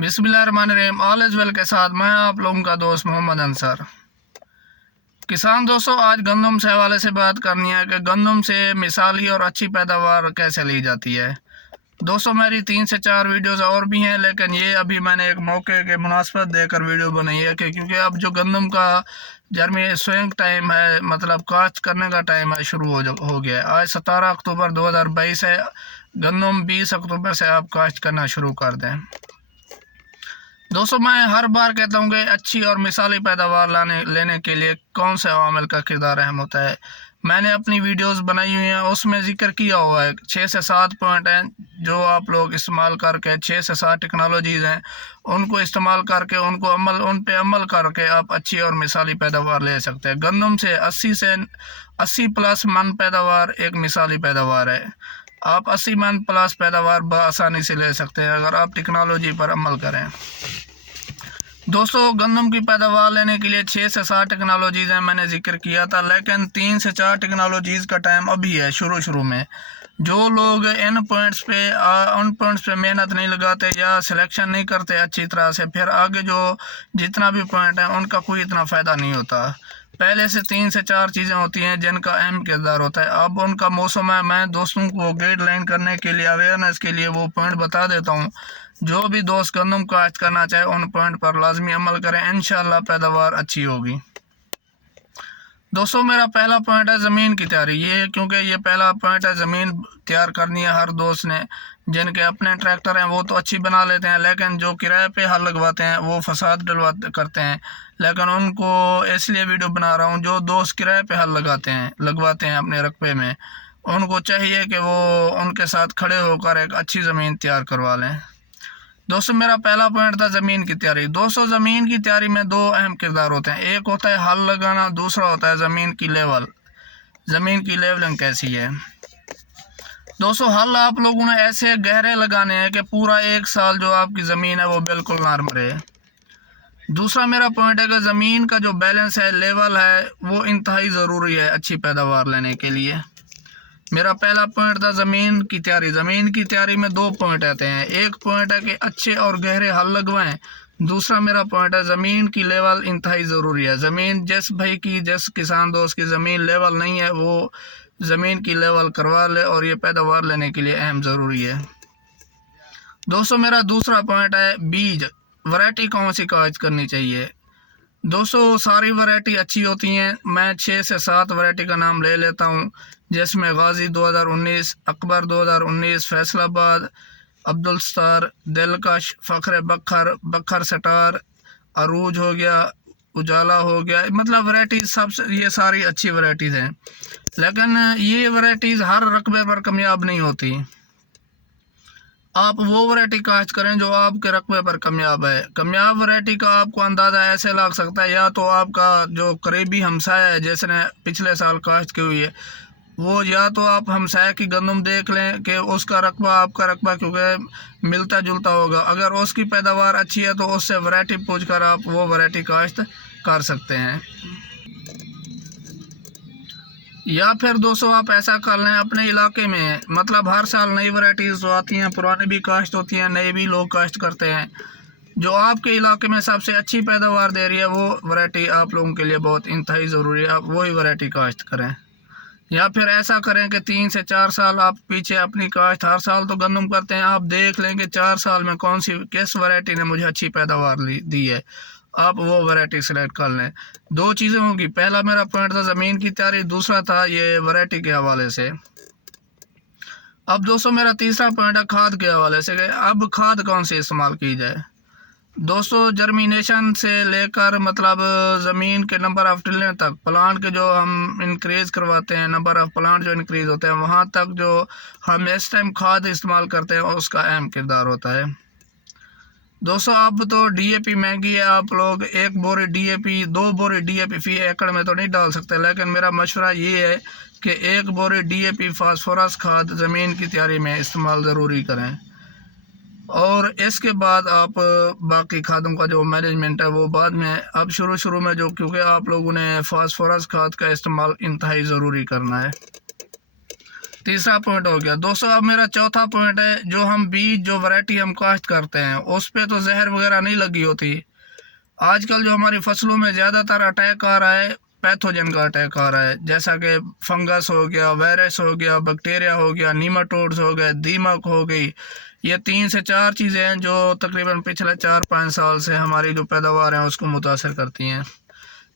बिस्मिल्लाहिर्रहमानिर्रहीम। All is well के साथ मैं आप लोगों का दोस्त मोहम्मद अंसर। किसान दोस्तों, आज गंदम से हवाले से बात करनी है कि गंदम से मिसाली और अच्छी पैदावार कैसे ली जाती है। दोस्तों, मेरी 3 से 4 वीडियोस और भी हैं, लेकिन ये अभी मैंने एक मौके के मुनासबत देकर वीडियो बनाई है कि क्योंकि अब जो गंदम का जर्मी स्विंग टाइम है, मतलब काश्त करने का टाइम है, शुरू हो गया है। आज 17 अक्टूबर 2022 है। गंदम 20 अक्टूबर से आप काश्त करना शुरू कर दें। दोस्तों, मैं हर बार कहता हूँ कि अच्छी और मिसाली पैदावार लेने के लिए कौन से अवामिल का किरदार अहम होता है। मैंने अपनी वीडियोस बनाई हुई हैं, उसमें जिक्र किया हुआ है। 6 से 7 पॉइंट हैं जो आप लोग इस्तेमाल करके, 6 से 7 टेक्नोलॉजीज़ हैं, उनको इस्तेमाल करके उन पे अमल करके आप अच्छी और मिसाली पैदावार ले सकते हैं। गंदम से 80 प्लस मन पैदावार एक मिसाली पैदावार है। आप 80 मन प्लस पैदावार बआसानी से ले सकते हैं अगर आप टेक्नोलॉजी पर अमल करें। दोस्तों, गंदम की पैदावार लेने के लिए 6 से 7 टेक्नोलॉजीज़ हैं, मैंने जिक्र किया था, लेकिन 3 से 4 टेक्नोलॉजीज़ का टाइम अभी है। शुरू में जो लोग उन पॉइंट्स पे मेहनत नहीं लगाते या सिलेक्शन नहीं करते अच्छी तरह से, फिर आगे जो जितना भी पॉइंट है उनका कोई इतना फ़ायदा नहीं होता। पहले से 3 से 4 चीज़ें होती हैं जिनका अहम किरदार होता है। अब उनका मौसम है, मैं दोस्तों को गाइडलाइन करने के लिए, अवेयरनेस के लिए वो पॉइंट बता देता हूँ। जो भी दोस्त गंदम काश्त करना चाहे उन पॉइंट पर लाजमी अमल करें, इंशाल्लाह पैदावार अच्छी होगी। दोस्तों, मेरा पहला पॉइंट है ज़मीन की तैयारी। क्योंकि ये पहला पॉइंट है, ज़मीन तैयार करनी है हर दोस्त ने। जिनके अपने ट्रैक्टर हैं वो तो अच्छी बना लेते हैं, लेकिन जो किराए पे हल लगवाते हैं वो फसाद करते हैं। लेकिन उनको इसलिए वीडियो बना रहा हूँ, जो दोस्त किराए पे हल लगवाते हैं अपने रकबे में, उनको चाहिए कि वो उनके साथ खड़े होकर एक अच्छी ज़मीन तैयार करवा लें। दोस्तों, मेरा पहला पॉइंट था ज़मीन की तैयारी। दोस्तों, ज़मीन की तैयारी में 2 अहम किरदार होते हैं। एक होता है हल लगाना, दूसरा होता है ज़मीन की लेवलिंग कैसी है। दोस्तों, हल आप लोगों ने ऐसे गहरे लगाने हैं कि पूरा 1 साल जो आपकी ज़मीन है वो बिल्कुल नरम रहे। दूसरा मेरा पॉइंट है कि ज़मीन का जो बैलेंस है, लेवल है, वो इंतहाई ज़रूरी है अच्छी पैदावार लेने के लिए। मेरा पहला पॉइंट था ज़मीन की तैयारी। ज़मीन की तैयारी में 2 पॉइंट आते हैं। एक पॉइंट है कि अच्छे और गहरे हल लगवाएं। दूसरा मेरा पॉइंट है ज़मीन की लेवल इंतहाई ज़रूरी है। ज़मीन जिस किसान दोस्त की ज़मीन लेवल नहीं है, वो ज़मीन की लेवल करवा ले, और ये पैदावार लेने के लिए अहम ज़रूरी है। दोस्तों, मेरा दूसरा पॉइंट है बीज, वैरायटी कौन सी काश्त करनी चाहिए। दोस्तों, सारी वैरायटी अच्छी होती हैं। मैं 6 से 7 वैरायटी का नाम ले लेता हूँ, जिसमें गाजी 2019, अकबर 2019, फैसलाबाद, अब्दुल सत्तार, दिलकश, फ़ख्र बखर सटार, अरूज हो गया, उजाला हो गया। मतलब वैरायटीज़ सब ये सारी अच्छी वैरायटीज़ हैं, लेकिन ये वैरायटीज़ हर रकबे पर कामयाब नहीं होती। आप वो वैरायटी काश्त करें जो आपके रकबे पर कामयाब है। कामयाब वैरायटी का आपको अंदाज़ा ऐसे लग सकता है, या तो आपका जो करीबी हमसाया है जिसने पिछले साल काश्त की हुई है, वो या तो आप हमसाया की गंदम देख लें कि उसका रकबा आपका रकबा क्योंकि मिलता जुलता होगा। अगर उसकी पैदावार अच्छी है तो उससे वैरायटी पूछ कर आप वो वैरायटी काश्त कर सकते हैं। या फिर दोस्तों, आप ऐसा कर लें, अपने इलाके में मतलब हर साल नई वैरायटीज़ तो आती हैं, पुरानी भी काश्त होती हैं, नए भी लोग काश्त करते हैं। जो आपके इलाके में सबसे अच्छी पैदावार दे रही है वो वैरायटी आप लोगों के लिए बहुत इंतहाई ज़रूरी है, आप वही वैरायटी काश्त करें। या फिर ऐसा करें कि 3 से 4 साल आप पीछे अपनी काश्त, हर साल तो गंदम करते हैं, आप देख लेंगे 4 साल में किस वैरायटी ने मुझे अच्छी पैदावार दी है, आप वो वैरायटी सेलेक्ट कर लें। 2 चीज़ें होंगी। पहला मेरा पॉइंट था ज़मीन की तैयारी, दूसरा था ये वैरायटी के हवाले से। अब दोस्तों, मेरा तीसरा पॉइंट है खाद के हवाले से। अब खाद कौन सी इस्तेमाल की जाए। दोस्तों, जर्मिनेशन से लेकर मतलब ज़मीन के नंबर ऑफ़ ट्रिलियन तक, प्लांट के जो हम इंक्रीज़ करवाते हैं, नंबर ऑफ़ प्लांट जो इंक्रीज़ होते हैं, वहाँ तक जो हम इस टाइम खाद इस्तेमाल करते हैं उसका अहम किरदार होता है। दोस्तों, अब तो डीएपी महंगी है। आप लोग 1 बोरी डीएपी, 2 बोरी डीएपी फी एकड़ में तो नहीं डाल सकते, लेकिन मेरा मशवरा ये है कि 1 बोरी डीएपी फास्फोरस खाद ज़मीन की तैयारी में इस्तेमाल ज़रूरी करें, और इसके बाद आप बाकी खादों का जो मैनेजमेंट है वो बाद में। अब शुरू में जो, क्योंकि आप लोगों ने फास्फोरस खाद का इस्तेमाल इंतहाई ज़रूरी करना है। तीसरा पॉइंट हो गया दोस्तों। अब मेरा चौथा पॉइंट है, जो हम बीज जो वैरायटी हम काश्त करते हैं उस पे तो जहर वगैरह नहीं लगी होती। आजकल जो हमारी फसलों में ज़्यादातर अटैक आ रहा है, पैथोजन का अटैक आ रहा है, जैसा कि फंगस हो गया, वायरस हो गया, बैक्टीरिया हो गया, नीमाटोड्स हो गए, दीमक हो गई। ये 3 से 4 चीज़ें हैं जो तकरीबन पिछले 4-5 साल से हमारी जो पैदावार है उसको मुतासर करती हैं।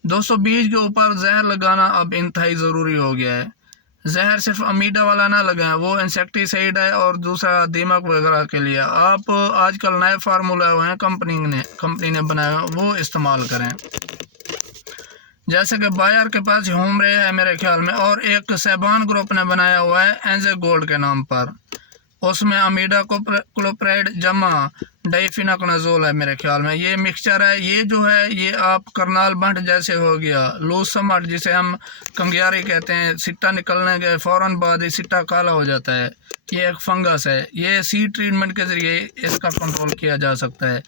दोस्तों बीज के ऊपर जहर लगाना अब इंतहाई ज़रूरी हो गया है। जहर सिर्फ अमीडा वाला ना लगाएं, वो इंसेक्टिसाइड है और दूसरा दीमक वगैरह के लिए आप आजकल नए फार्मूला हुए हैं कंपनी ने बनाए हुए, वो इस्तेमाल करें। जैसे कि बायर के पास ह्यूमरे है मेरे ख्याल में, और एक सेबान ग्रुप ने बनाया हुआ है एंजे गोल्ड के नाम पर, उसमें अमीडा क्लोप्राइड जमा डाइफिनाकनाजोल है मेरे ख्याल में, ये मिक्सचर है। ये जो है ये आप करनाल बंट जैसे हो गया, लूज समट जिसे हम कंगियारी कहते हैं, सिट्टा निकलने के फ़ौरन बाद ही सिट्टा काला हो जाता है, ये एक फंगस है। ये सीड ट्रीटमेंट के ज़रिए इसका कंट्रोल किया जा सकता है।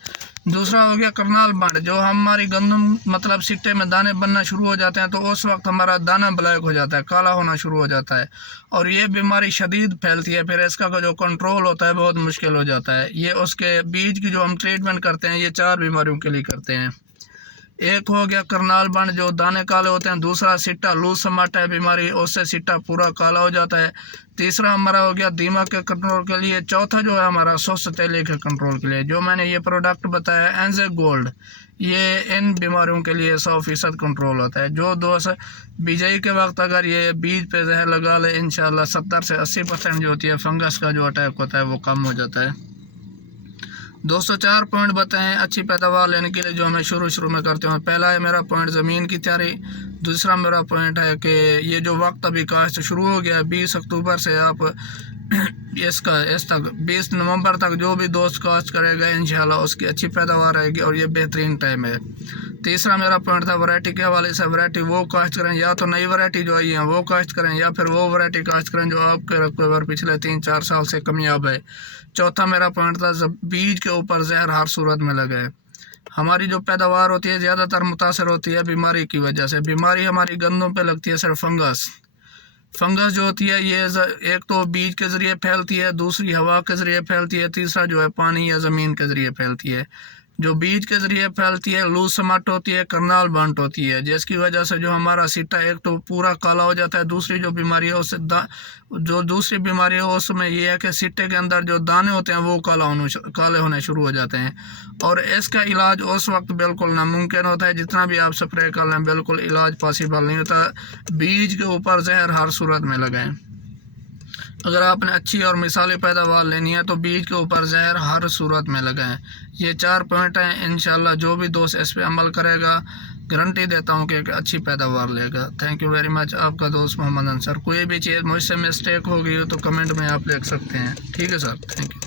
दूसरा हो गया करनाल बंट, जो हमारी गंदम मतलब सिट्टे में दाने बनना शुरू हो जाते हैं तो उस वक्त हमारा दाना ब्लैक हो जाता है, काला होना शुरू हो जाता है और ये बीमारी शदीद फैलती है, फिर इसका जो कंट्रोल होता है बहुत मुश्किल हो जाता है। ये उसके बीज की जो हम ट्रीटमेंट करते हैं ये 4 बीमारियों के लिए करते हैं। एक हो गया करनाल बंट जो दाने काले होते हैं, दूसरा सिट्टा लूज समाटा है बीमारी, उससे सिट्टा पूरा काला हो जाता है, तीसरा हमारा हो गया दीमक के कंट्रोल के लिए, चौथा जो है हमारा सुस्त तेली के कंट्रोल के लिए जो मैंने ये प्रोडक्ट बताया एंजे गोल्ड, ये इन बीमारियों के लिए 100% कंट्रोल होता है। जो दोस्त बिजाई के वक्त अगर ये बीज पे जहर लगा ले इंशाल्लाह 70 से 80% जो होती है फंगस का जो अटैक होता है वो कम हो जाता है। दोस्तों 4 पॉइंट बताएं अच्छी पैदावार लेने के लिए जो हमें शुरू में करते हैं। पहला है मेरा पॉइंट ज़मीन की तैयारी, दूसरा मेरा पॉइंट है कि ये जो वक्त अभी काश्त शुरू हो गया है 20 अक्टूबर से आप इस तक 20 नवंबर तक जो भी दोस्त काश्त करेगा इंशाल्लाह उसकी अच्छी पैदावार आएगी और ये बेहतरीन टाइम है। तीसरा मेरा पॉइंट था वैरायटी के हवाले से, वैरायटी वो काश्त करें, या तो नई वैरायटी जो आई है वो काश्त करें या फिर वो वैरायटी काश्त करें जो आपके रकबे पर पिछले 3-4 साल से कामयाब है। चौथा मेरा पॉइंट था बीज के ऊपर जहर हर सूरत में लगे। हमारी जो पैदावार होती है ज़्यादातर मुतासर होती है बीमारी की वजह से। बीमारी हमारी गंदों पे लगती है सिर्फ फंगस जो होती है ये एक तो बीज के ज़रिए फैलती है, दूसरी हवा के ज़रिए फैलती है, तीसरा जो है पानी या ज़मीन के ज़रिए फैलती है। जो बीज के ज़रिए फैलती है लूज समाट होती है, करनाल बंट होती है, जिसकी वजह से जो हमारा सिट्टा एक तो पूरा काला हो जाता है, दूसरी जो बीमारी है उससे दूसरी बीमारी है उसमें यह है कि सिट्टे के अंदर जो दाने होते हैं वो काले होने शुरू हो जाते हैं और इसका इलाज उस वक्त बिल्कुल नामुमकिन होता है। जितना भी आप स्प्रे कर लें बिल्कुल इलाज पॉसिबल नहीं होता। बीज के ऊपर जहर हर सूरत में लगाएं। अगर आपने अच्छी और मिसाली पैदावार लेनी है तो बीज के ऊपर जहर हर सूरत में लगाएं। ये 4 पॉइंट हैं, इंशाल्लाह जो भी दोस्त इस पे अमल करेगा गारंटी देता हूँ कि अच्छी पैदावार लेगा। थैंक यू वेरी मच, आपका दोस्त मोहम्मद अंसर। कोई भी चीज़ मुझसे मिस्टेक हो गई हो तो कमेंट में आप लिख सकते हैं। ठीक है सर, थैंक यू।